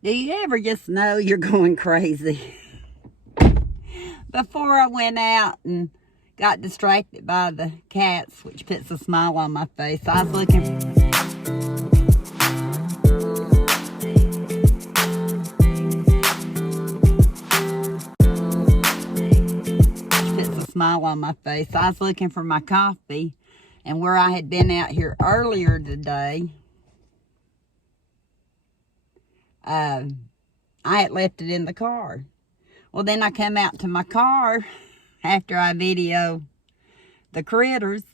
Do you ever just know you're going crazy? Before I went out and got distracted by the cats, which puts a smile on my face, I was looking for my coffee, and where I had been out here earlier today, I had left it in the car. Well, then I come out to my car after I video the critters,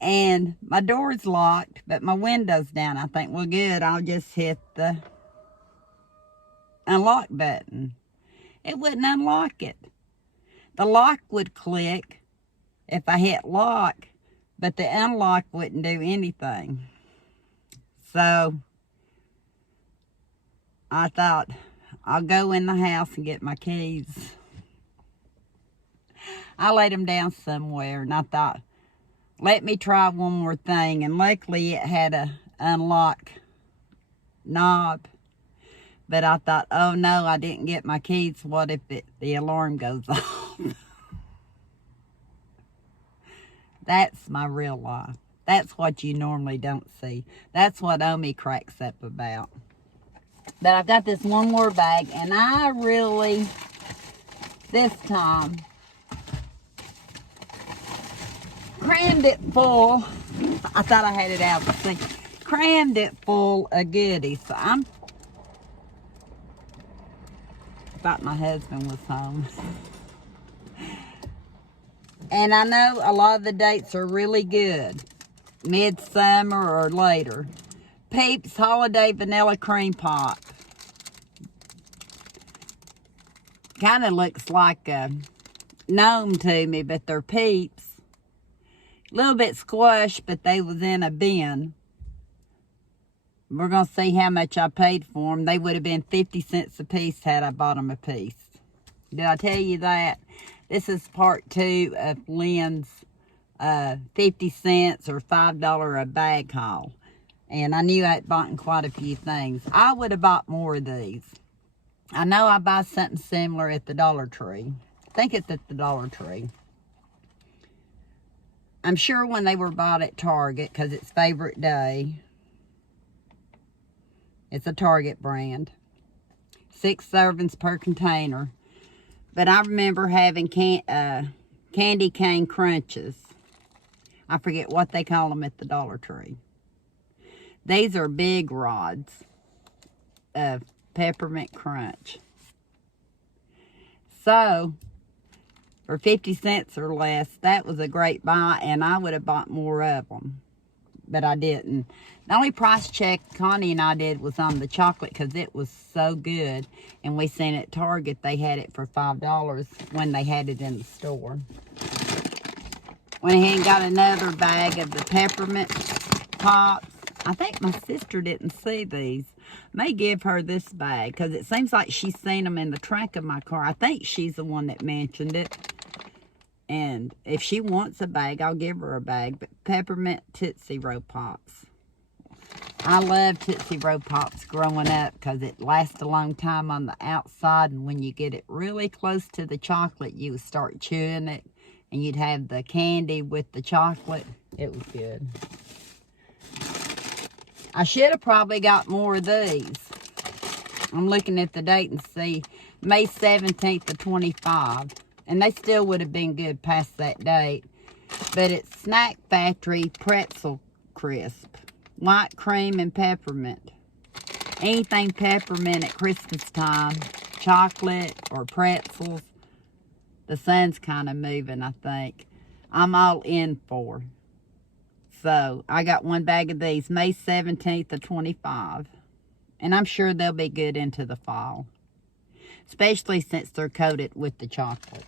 and my door's locked, but my window's down. I think, well, good, I'll just hit the unlock button. It wouldn't unlock it. The lock would click if I hit lock, but the unlock wouldn't do anything. So I thought, I'll go in the house and get my keys. I laid them down somewhere, and I thought, let me try one more thing. And luckily it had a unlock knob. But I thought, oh no, I didn't get my keys. What if the alarm goes off? That's my real life. That's what you normally don't see. That's what Omi cracks up about. But I've got this one more bag, and I really, this time, crammed it full. I thought I had it out, but see, crammed it full of goodies. So I thought my husband was home. And I know a lot of the dates are really good. Midsummer or later. Peeps Holiday Vanilla Cream Pop. Kind of looks like a gnome to me, but they're Peeps. A little bit squished, but they was in a bin. We're going to see how much I paid for them. They would have been 50 cents a piece had I bought them a piece. Did I tell you that? This is part 2 of Lynn's 50 cents or $5 a bag haul. And I knew I had bought quite a few things. I would have bought more of these. I know I buy something similar at the Dollar Tree. I think it's at the Dollar Tree. I'm sure when they were bought at Target, because it's favorite day. It's a Target brand. 6 servings per container. But I remember having candy cane crunches. I forget what they call them at the Dollar Tree. These are big rods of peppermint crunch. So, for 50 cents or less, that was a great buy, and I would have bought more of them. But I didn't. The only price check Connie and I did was on the chocolate because it was so good. And we seen it at Target, they had it for $5 when they had it in the store. Went ahead and got another bag of the peppermint pops. I think my sister didn't see these. May give her this bag because it seems like she's seen them in the trunk of my car. I think she's the one that mentioned it. And if she wants a bag, I'll give her a bag. But peppermint Tootsie Roll Pops. I love Tootsie Roll Pops growing up because it lasts a long time on the outside. And when you get it really close to the chocolate, you would start chewing it. And you'd have the candy with the chocolate. It was good. I should have probably got more of these. I'm looking at the date and see May 17th to 25. And they still would have been good past that date. But it's Snack Factory Pretzel Crisp. White cream and peppermint. Anything peppermint at Christmas time. Chocolate or pretzels. The sun's kind of moving, I think. I'm all in for. So, I got one bag of these. May 17th to 25. And I'm sure they'll be good into the fall. Especially since they're coated with the chocolate.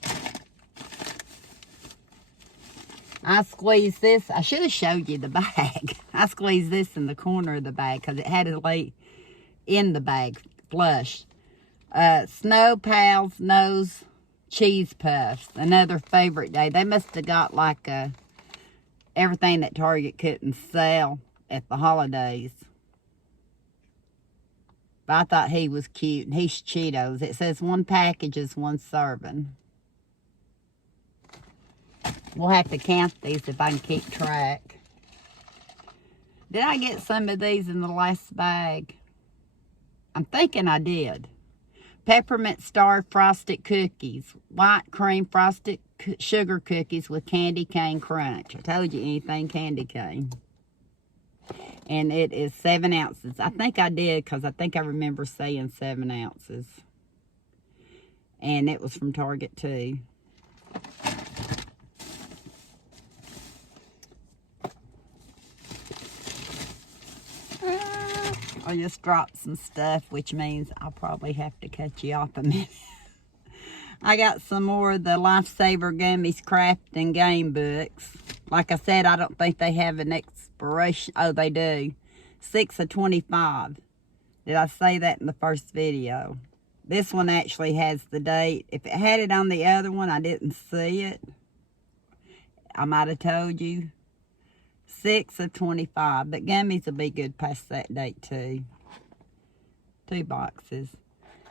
I squeezed this. I should have showed you the bag. I squeezed this in the corner of the bag because it had to lay in the bag flush. Snow Pals Nose Cheese Puffs. Another favorite day. They must have got like everything that Target couldn't sell at the holidays. But I thought he was cute. And he's Cheetos. It says 1 package is 1 serving. We'll have to count these if I can keep track. Did I get some of these in the last bag? I'm thinking I did. Peppermint Star Frosted Cookies. White cream frosted sugar cookies with candy cane crunch. I told you anything candy cane. And it is 7 ounces. I think I did because I think I remember saying 7 ounces. And it was from Target too. I just dropped some stuff, which means I'll probably have to cut you off a minute. I got some more of the Lifesaver Gummies craft and game books. Like I said, I don't think they have an expiration. Oh, they do. 6 of 25. Did I say that in the first video? This one actually has the date. If it had it on the other one, I didn't see it. I might have told you. 6 of 25. But gummies will be good past that date too. 2 boxes.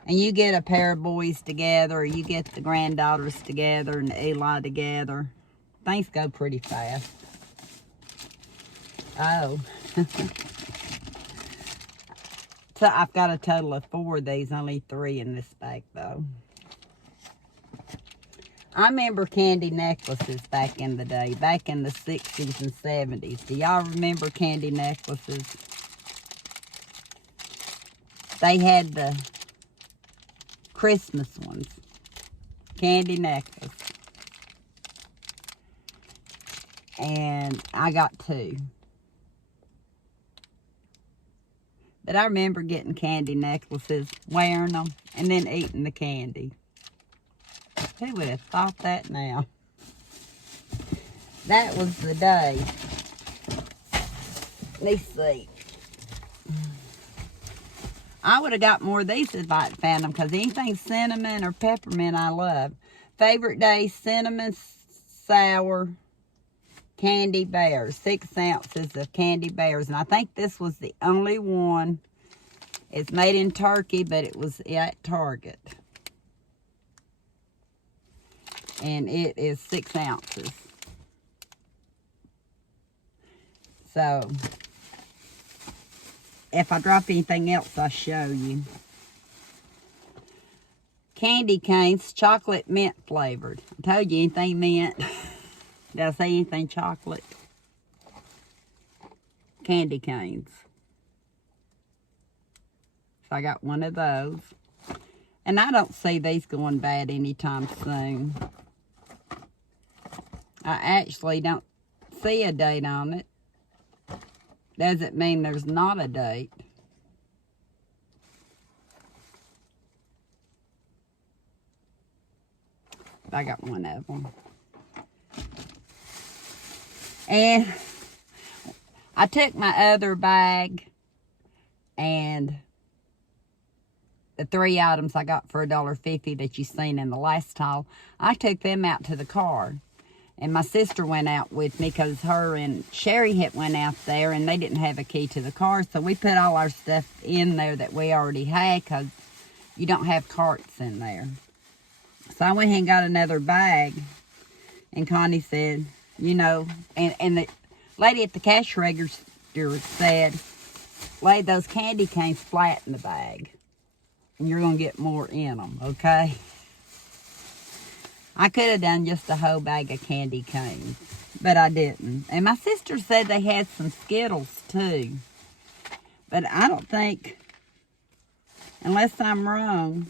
And you get a pair of boys together, or you get the granddaughters together and Eli together. Things go pretty fast. Oh. So I've got a total of 4 of these. Only 3 in this bag though. I remember candy necklaces back in the day, back in the 60s and 70s. Do y'all remember candy necklaces? They had the Christmas ones. Candy necklace. And I got 2. But I remember getting candy necklaces, wearing them, and then eating the candy. Who would have thought that now? That was the day. Let's see. I would have got more of these if I had found them, because anything cinnamon or peppermint I love. Favorite day, cinnamon sour candy bears. 6 ounces of candy bears. And I think this was the only one. It's made in Turkey, but it was at Target. And it is 6 ounces. So, if I drop anything else, I'll show you. Candy canes, chocolate mint flavored. I told you anything mint. Did I say anything chocolate? Candy canes. So I got one of those. And I don't see these going bad anytime soon. I actually don't see a date on it. Doesn't mean there's not a date. I got one of them. And I took my other bag and the 3 items I got for $1.50 that you seen in the last haul, I took them out to the car. And my sister went out with me because her and Sherry had went out there and they didn't have a key to the car. So we put all our stuff in there that we already had because you don't have carts in there. So I went ahead and got another bag. And Connie said, you know, and the lady at the cash register said, lay those candy canes flat in the bag. And you're going to get more in them, okay? I could have done just a whole bag of candy canes, but I didn't. And my sister said they had some Skittles too. But I don't think, unless I'm wrong.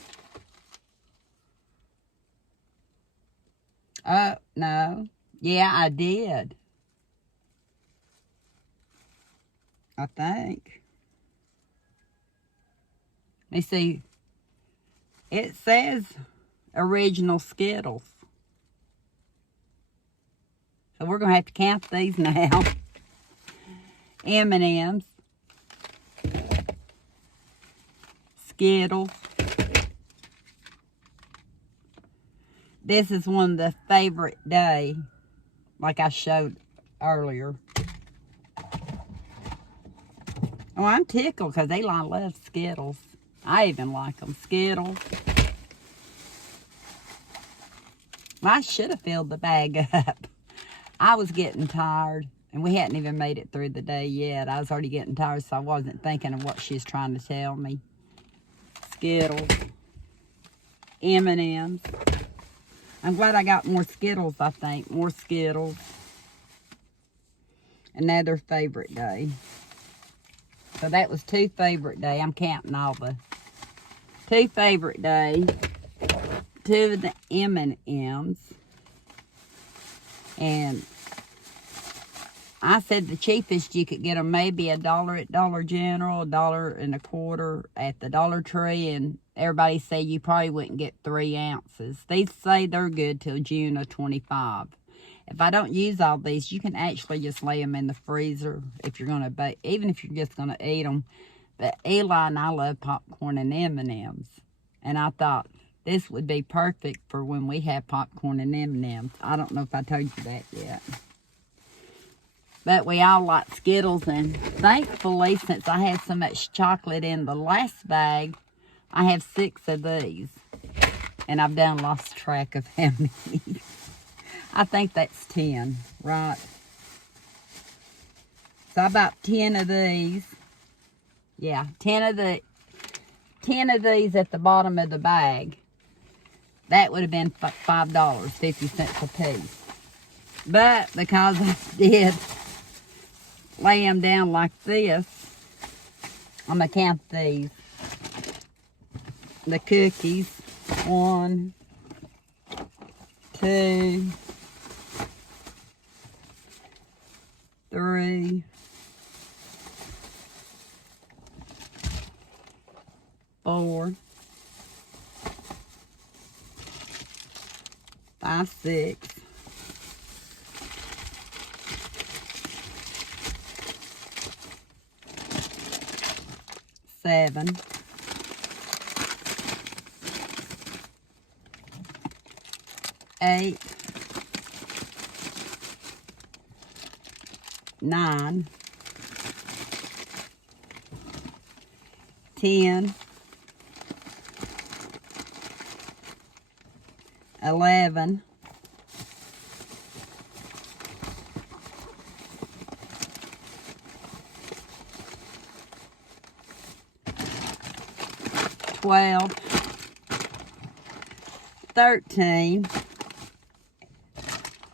Oh, no. Yeah, I did. I think. Let me see. It says original Skittles. So we're going to have to count these now. M&M's. Skittles. This is one of the favorite day, like I showed earlier. Oh, I'm tickled because Eli loves Skittles. I even like them. Skittles. I should have filled the bag up. I was getting tired, and we hadn't even made it through the day yet. I was already getting tired, so I wasn't thinking of what she was trying to tell me. Skittles. M&M's. I'm glad I got more Skittles, I think. More Skittles. Another favorite day. So that was 2 favorite day. I'm counting all the 2 favorite days. 2 of the M&M's. And I said the cheapest you could get them maybe $1 at Dollar General, $1.25 at the Dollar Tree, and everybody say you probably wouldn't get 3 ounces. They say they're good till June of 25. If I don't use all these, you can actually just lay them in the freezer if you're going to bake, even if you're just going to eat them. But Eli and I love popcorn and M&M's. And I thought this would be perfect for when we have popcorn and M&M's. I don't know if I told you that yet. But we all like Skittles, and thankfully, since I had so much chocolate in the last bag, I have 6 of these. And I've done lost track of how many. I think that's 10, right? So I bought 10 of these. Yeah, 10 of these at the bottom of the bag. That would have been $5.50 a piece. But because I did lay them down like this, I'm going to count these. The cookies. 1, 2, 3, 4, 5, 6, 7, 8, 9, 10, 11, 12, 13,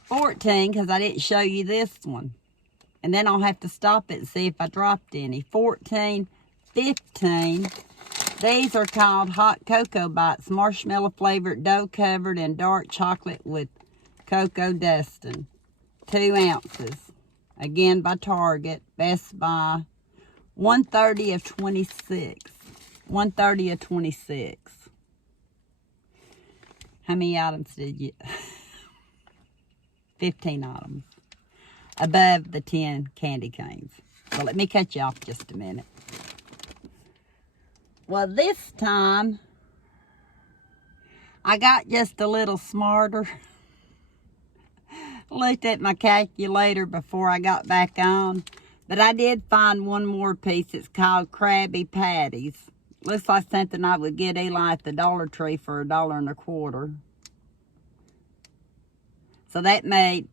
14, because I didn't show you this one. And then I'll have to stop it and see if I dropped any. 14, 15. These are called Hot Cocoa Bites, marshmallow flavored, dough covered in dark chocolate with cocoa dusting. 2 ounces. Again by Target, Best Buy. 130 of 26. 130 of 26. How many items did you? 15 items. Above the 10 candy canes. So let me cut you off just a minute. Well, this time, I got just a little smarter. Looked at my calculator before I got back on. But I did find one more piece. It's called Krabby Patties. Looks like something I would get Eli at the Dollar Tree for $1.25. So that made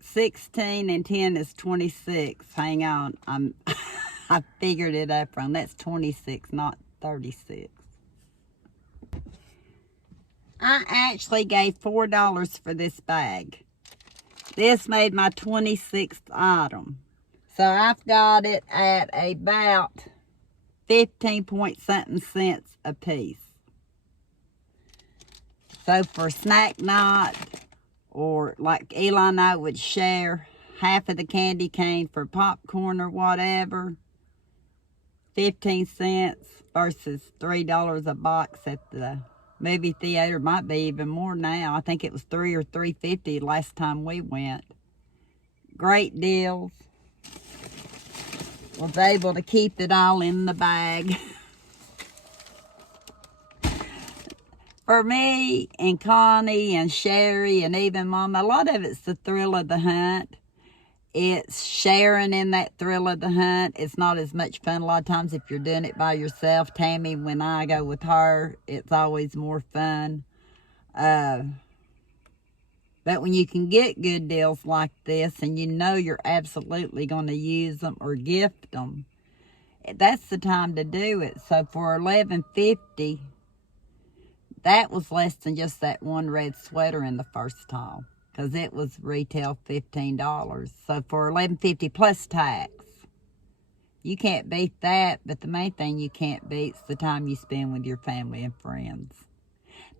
16 and 10 is 26. Hang on. I figured it up wrong. That's 26, not 36. I actually gave $4 for this bag. This made my 26th item. So I've got it at about 15 point something cents a piece. So for snack night, or like Eli and I would share half of the candy cane for popcorn or whatever, 15 cents versus $3 a box at the movie theater. Might be even more now. I think it was $3 or $3.50 last time we went. Great deals. Was able to keep it all in the bag. For me and Connie and Sherry and even Mama, a lot of it's the thrill of the hunt. It's sharing in that thrill of the hunt. It's not as much fun a lot of times if you're doing it by yourself. Tammy, when I go with her, it's always more fun. But when you can get good deals like this and you know you're absolutely going to use them or gift them, that's the time to do it. So for $11.50, that was less than just that one red sweater in the first haul, because it was retail $15. So for $11.50 plus tax, you can't beat that. But the main thing you can't beat is the time you spend with your family and friends.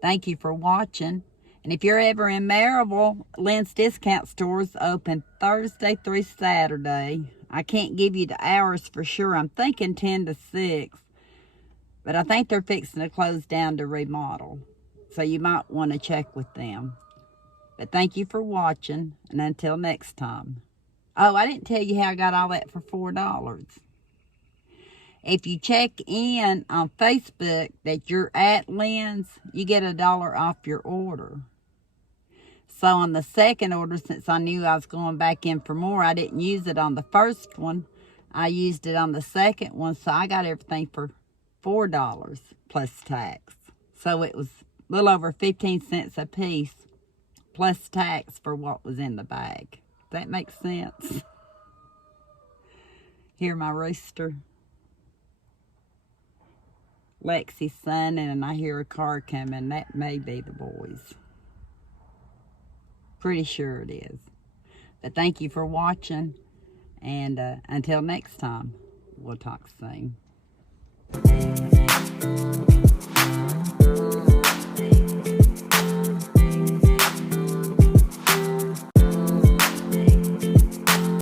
Thank you for watching. And if you're ever in Maryville, Lynn's Discount Store's open Thursday through Saturday. I can't give you the hours for sure. I'm thinking 10 to 6. But I think they're fixing to close down to remodel. So you might want to check with them. But thank you for watching. And until next time. Oh, I didn't tell you how I got all that for $4. If you check in on Facebook that you're at Lynn's, you get $1 off your order. So on the second order, since I knew I was going back in for more, I didn't use it on the first one. I used it on the second one, so I got everything for $4 plus tax. So it was a little over 15 cents a piece plus tax for what was in the bag. That makes sense. Hear my rooster. Lexi's son, and I hear a car coming. That may be the boys. Pretty sure it is. But thank you for watching. And until next time, we'll talk soon.